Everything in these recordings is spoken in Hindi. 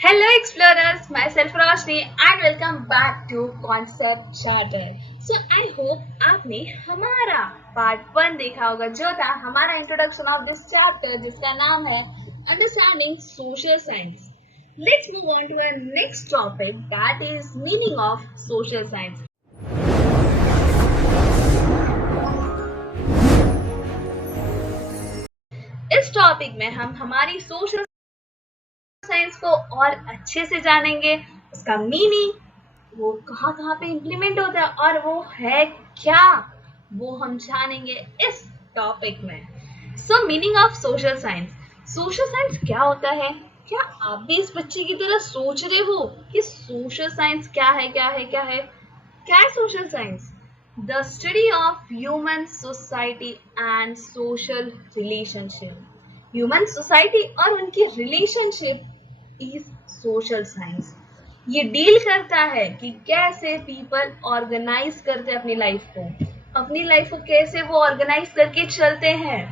Hello explorers, myself Roshni and welcome back to Concept Charter. So I hope आपने हमारा पार्ट 1 देखा होगा जो था हमारा इंट्रोडक्शन ऑफ दिस चैप्टर जिसका नाम है understanding social science. Let's move on to our next topic that is meaning of social science. इस टॉपिक में हम हमारी सोशल साइंस को और अच्छे से जानेंगे, उसका मीनिंग, वो कहाँ कहाँ पे इम्प्लीमेंट होता है और वो है क्या, वो हम जानेंगे इस टॉपिक में. सो meaning of social science. Social science क्या होता है? क्या आप भी इस बच्चे की तरह सोच रहे हो कि सोशल साइंस क्या है क्या है क्या है? क्या है social science? The study of human society and social relationship. Human society और उनकी रिलेशनशिप इज सोशल साइंस. ये डील करता है कि कैसे पीपल ऑर्गेनाइज करते हैं अपनी लाइफ को कैसे वो ऑर्गेनाइज करके चलते हैं,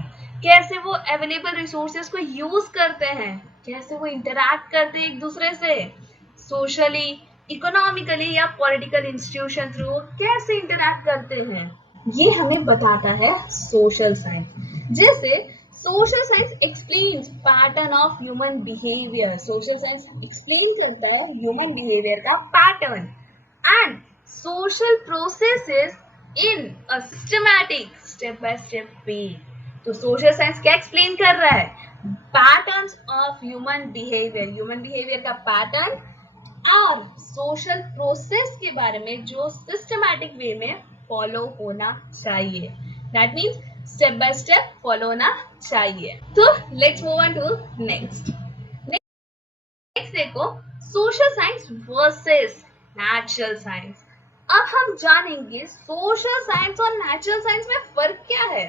कैसे वो अवेलेबल रिसोर्सेज को यूज करते हैं, कैसे वो इंटरैक्ट करते हैं एक दूसरे से सोशली, इकोनॉमिकली या पॉलिटिकल इंस्टीट्यूशन थ्रू कैसे इंटरैक्ट करते हैं, ये हमें बताता है सोशल साइंस. जैसे social science explains pattern of human behaviour. Social science explain करता है ह्यूमन बिहेवियर का pattern and social processes in a systematic step by step way. तो सोशल साइंस क्या एक्सप्लेन कर रहा है? पैटर्न्स ऑफ ह्यूमन बिहेवियर का पैटर्न और सोशल प्रोसेस के बारे में जो सिस्टमैटिक वे में फॉलो होना चाहिए. That means step by step follow होना चाहिए. तो let's move on to next. Next देखो, social science versus natural science. अब हम जानेंगे सोशल साइंस और नेचुरल साइंस में फर्क क्या है.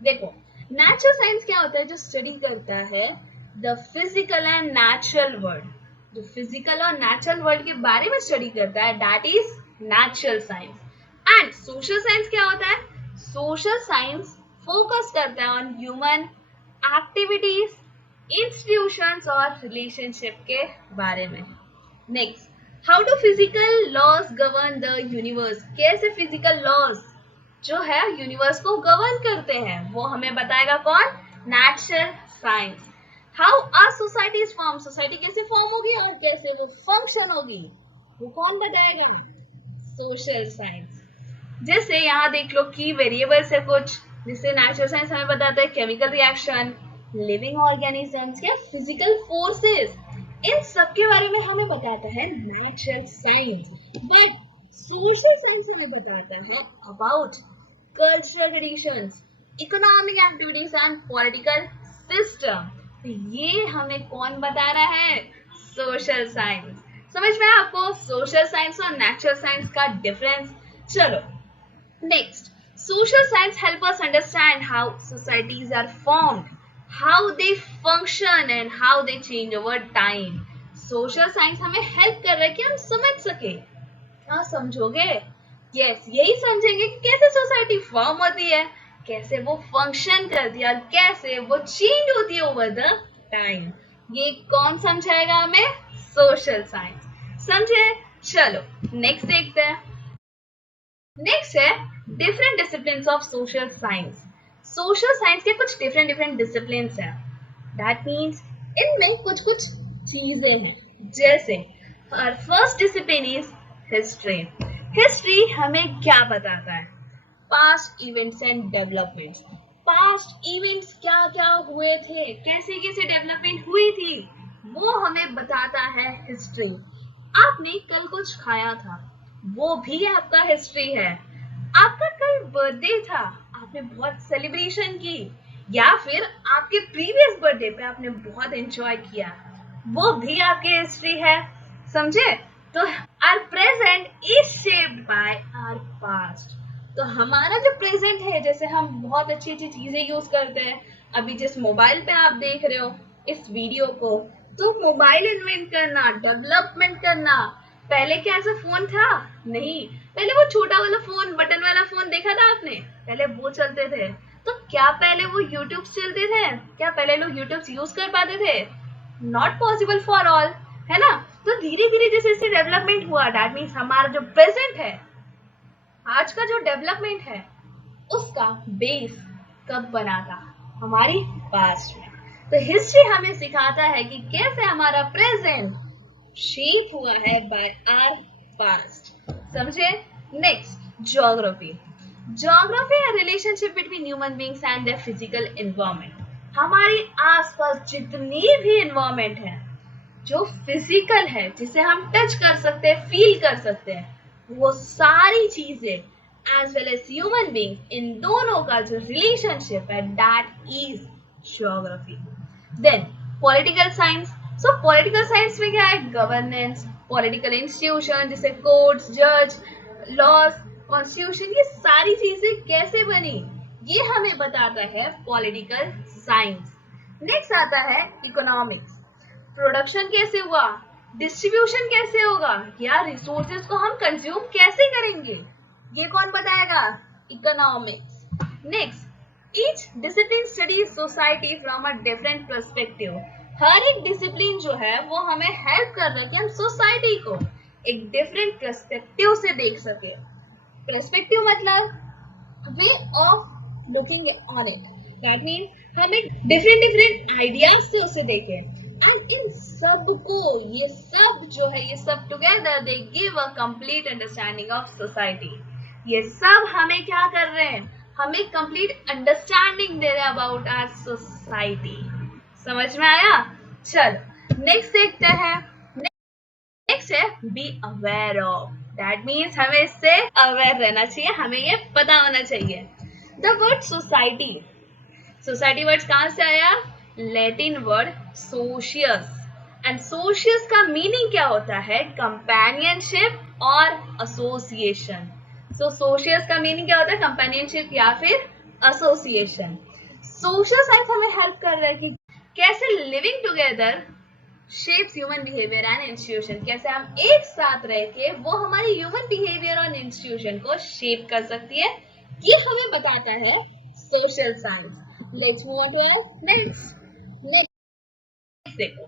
देखो, नेचुरल साइंस क्या होता है? जो स्टडी करता है the physical and natural world. जो फिजिकल और नेचुरल वर्ल्ड के बारे में स्टडी करता है that is natural science. And social science क्या होता है? सोशल साइंस फोकस करता है ऑन ह्यूमन एक्टिविटीज, इंस्टीट्यूशंस और रिलेशनशिप के बारे में. Next, how do physical laws govern the universe. कैसे फिजिकल लॉज जो है यूनिवर्स को गवर्न करते हैं वो हमें बताएगा कौन? Natural science. How our society is form. Society कैसे फॉर्म होगी और कैसे वो फंक्शन होगी वो कौन बताएगा? Social science. जैसे यहाँ देख लो की वेरिएबल्स है कुछ, जिससे नेचुरल साइंस हमें बताता है केमिकल रिएक्शन, लिविंग ऑर्गेनिजम्स या फिजिकल फोर्सेस. इन सब के बारे में हमें बताता है natural science. But social science हमें बताता है about cultural traditions, economic activities and political system. तो ये हमें कौन बता रहा है? Social science. समझ में आपको सोशल साइंस और नेचुरल साइंस का डिफरेंस? चलो next. Social science help us understand how societies are formed, how they function and how they change over time. Social science हमें help कर रहा है कि हम समझ सके. क्या समझोगे? Yes, यही समझेंगे कि कैसे सोसाइटी फॉर्म होती है, कैसे वो फंक्शन करती है और कैसे वो चेंज होती है ओवर द टाइम. ये कौन समझाएगा हमें? Social science. समझे? चलो नेक्स्ट देखते हैं. नेक्स्ट है different disciplines of social science. Social science के कुछ डिफरेंट डिसिप्लिन्स हैं. दैट मीन्स इनमें कुछ कुछ चीजें हैं. जैसे our first discipline is history. History हमें क्या बताता है? Past events and developments. Past events क्या क्या हुए थे, कैसे कैसे डेवलपमेंट हुई थी, वो हमें बताता है हिस्ट्री. आपने कल कुछ खाया था, वो भी आपका हिस्ट्री है. आपका कल बर्थडे था, आपने बहुत सेलिब्रेशन की, या फिर आपके प्रीवियस बर्थडे पे आपने बहुत एंजॉय किया, वो भी आपकी हिस्ट्री है. समझे? तो our present is shaped by our past. तो हमारा जो प्रेजेंट है, जैसे हम बहुत अच्छी अच्छी चीजें यूज करते हैं, अभी जिस मोबाइल पे आप देख रहे हो इस वीडियो को, तो मोबाइल इन्वेंट करना, डेवलपमेंट करना, पहले क्या ऐसा फोन था? नहीं. पहले वो छोटा वाला फोन, बटन वाला फोन देखा था आपने? पहले वो चलते थे. तो क्या पहले वो यूट्यूब चलते थे? क्या पहले लोग यूट्यूब यूज कर पाते थे? Not possible for all. है ना। तो धीरे धीरे जैसे जैसे डेवलपमेंट हुआ, दैट मीन्स हमारा जो प्रेजेंट है, आज का जो डेवलपमेंट है, उसका बेस कब बना था? हमारी पास्ट में। तो हिस्ट्री हमें सिखाता है कि कैसे हमारा प्रेजेंट शेप हुआ है बाय आवर पास्ट। समझे? Next, geography. ज्योग्राफी है relationship between human beings and their physical environment. हमारी आसपास जितनी भी एनवायरनमेंट है, जो फिजिकल है, जिसे हम टच कर सकते हैं, फील कर सकते हैं, वो सारी चीजें as well as human being, इन दोनों का जो रिलेशनशिप है, that is geography. Then political science. So political science में क्या है? गवर्नेंस, पॉलिटिकल इंस्टीट्यूशन जैसे कोर्ट्स, जज, लॉज, कॉन्स्टिट्यूशन, ये सारी चीजें कैसे बनी, ये हमें बताता है पॉलिटिकल साइंस। नेक्स्ट आता है इकोनॉमिक्स। प्रोडक्शन कैसे हुआ, डिस्ट्रीब्यूशन कैसे होगा, या रिसोर्सेज को हम कंज्यूम कैसे करेंगे, ये कौन बताएगा? Economics. Next, each discipline studies society from a different perspective. हर एक डिसिप्लिन जो है वो हमें हेल्प कर रहा है कि हम सोसाइटी को एक डिफरेंट पर्सपेक्टिव से देख सके। पर्सपेक्टिव मतलब way of looking on it, that mean हम एक डिफरेंट डिफरेंट आइडियाज से उसे देखें, एंड इन सब को, ये सब जो है, ये सब together they give a complete understanding of society. ये सब हमें क्या कर रहे हैं? हमें कंप्लीट अंडरस्टैंडिंग दे रहे हैं अबाउट आवर सोसाइटी। समझ में आया? चलो नेक्स्ट देखते हैं। नेक्स्ट है be aware of. That means हमें इससे अवेयर रहना चाहिए, हमें ये पता होना चाहिए। The word society, society word कहां से आया? लैटिन वर्ड सोशियस, एंड सोशियस का मीनिंग क्या होता है? कंपेनियनशिप और एसोसिएशन। सो सोशियस का मीनिंग क्या होता है? कंपेनियनशिप या फिर एसोसिएशन। सोशल साइंस हमें हेल्प कर रहा है कि कैसे living together shapes human behaviour and institution, कैसे हम एक साथ रह के वो हमारी ह्यूमन बिहेवियर और इंस्टीट्यूशन को शेप कर सकती है, ये हमें बताता है social science. Let's move on to next. देखो,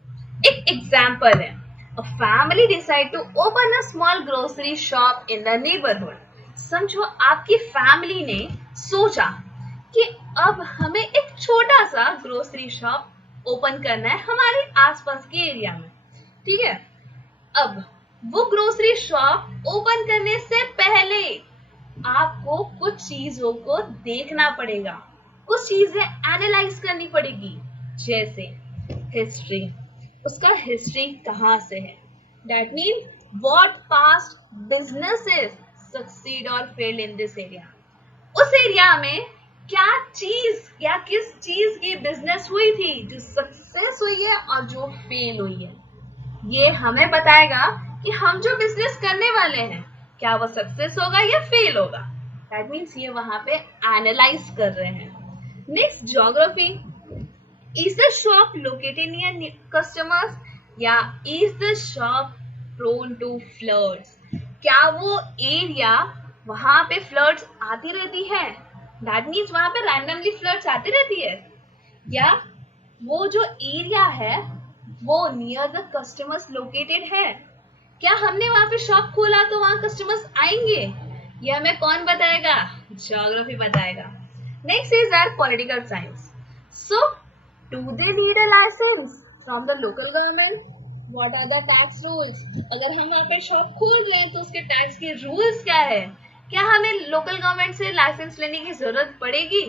एक एग्जांपल है, a family decide to open a small grocery shop in the neighbourhood. समझो आपकी फैमिली ने सोचा कि अब हमें एक छोटा सा ग्रोसरी शॉप ओपन करना है हमारे आसपास के एरिया में, ठीक है। अब वो ग्रोसरी शॉप ओपन करने से पहले आपको कुछ चीजों को देखना पड़ेगा, कुछ चीजें एनालाइज करनी पड़ेगी, जैसे हिस्ट्री, उसका हिस्ट्री कहां से है, that mean what past businesses succeed और फेल्ड इन दिस एरिया। उस एरिया में क्या चीज या किस चीज की बिजनेस हुई थी जो सक्सेस हुई है और जो फेल हुई है, ये हमें बताएगा कि हम जो बिजनेस करने वाले हैं क्या वो सक्सेस होगा या फेल होगा। दैट मीन्स ये वहां पे एनालाइज कर रहे हैं। Next, geography. Is the shop located near customers या is the shop prone to floods? क्या वो एरिया, वहां पे फ्लड्स आती रहती है, दैट मीन्स वहां पे रैंडमली फ्लड्स आती रहती है, या वो जो एरिया है वो नियर द कस्टमर्स लोकेटेड है? क्या हमने वहां पे शॉप खोला तो वहां कस्टमर्स आएंगे? ये हमें कौन बताएगा? ज्योग्राफी बताएगा। Next is our political science. So do they need a licence from the local government? What are the tax rules? अगर हम वहां पे शॉप खोल रहे हैं तो उसके टैक्स के रूल्स क्या है? क्या हमें लोकल गवर्नमेंट से लाइसेंस लेने की जरूरत पड़ेगी?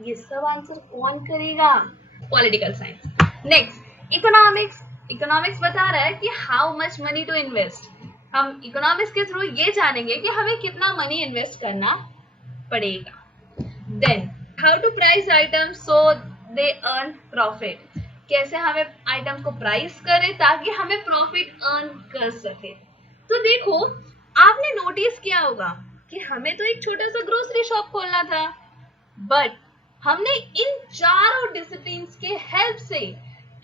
ये सब आंसर कौन करेगा? Political science. Next, economics. Economics बता रहा है कि how much money to invest. हम इकोनॉमिक्स के थ्रू ये जानेंगे कि हमें कितना मनी इन्वेस्ट करना पड़ेगा। Then how to price items so they earn profit. कैसे हमें आइटम्स को प्राइस करें ताकि हमें प्रॉफिट अर्न कर सके। तो देखो, आपने नोटिस किया होगा कि हमें तो एक छोटा सा ग्रोसरी शॉप खोलना था, बट हमने इन चारों डिसिप्लिन के हेल्प से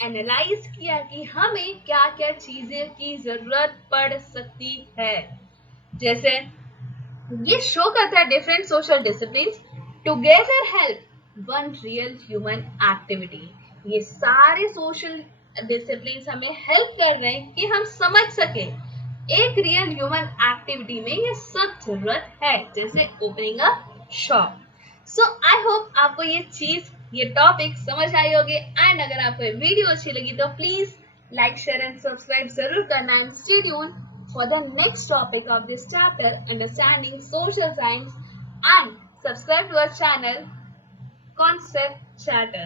एनालाइज किया कि हमें क्या क्या चीजें की जरूरत पड़ सकती है। जैसे ये शो करता है different social discipline together help one real human activity. ये सारे सोशल डिसिप्लिन हमें हेल्प कर रहे हैं कि हम समझ सके एक रियल ह्यूमन एक्टिविटी में ये सब जरूरत है, जैसे opening a shop. So I hope आपको ये टॉपिक समझ आई होगी। एंड अगर आपको ये वीडियो अच्छी लगी तो please like share and subscribe जरूर करना। And stay tune for the next topic of this chapter, understanding social science, and subscribe to our channel Concept Chatter.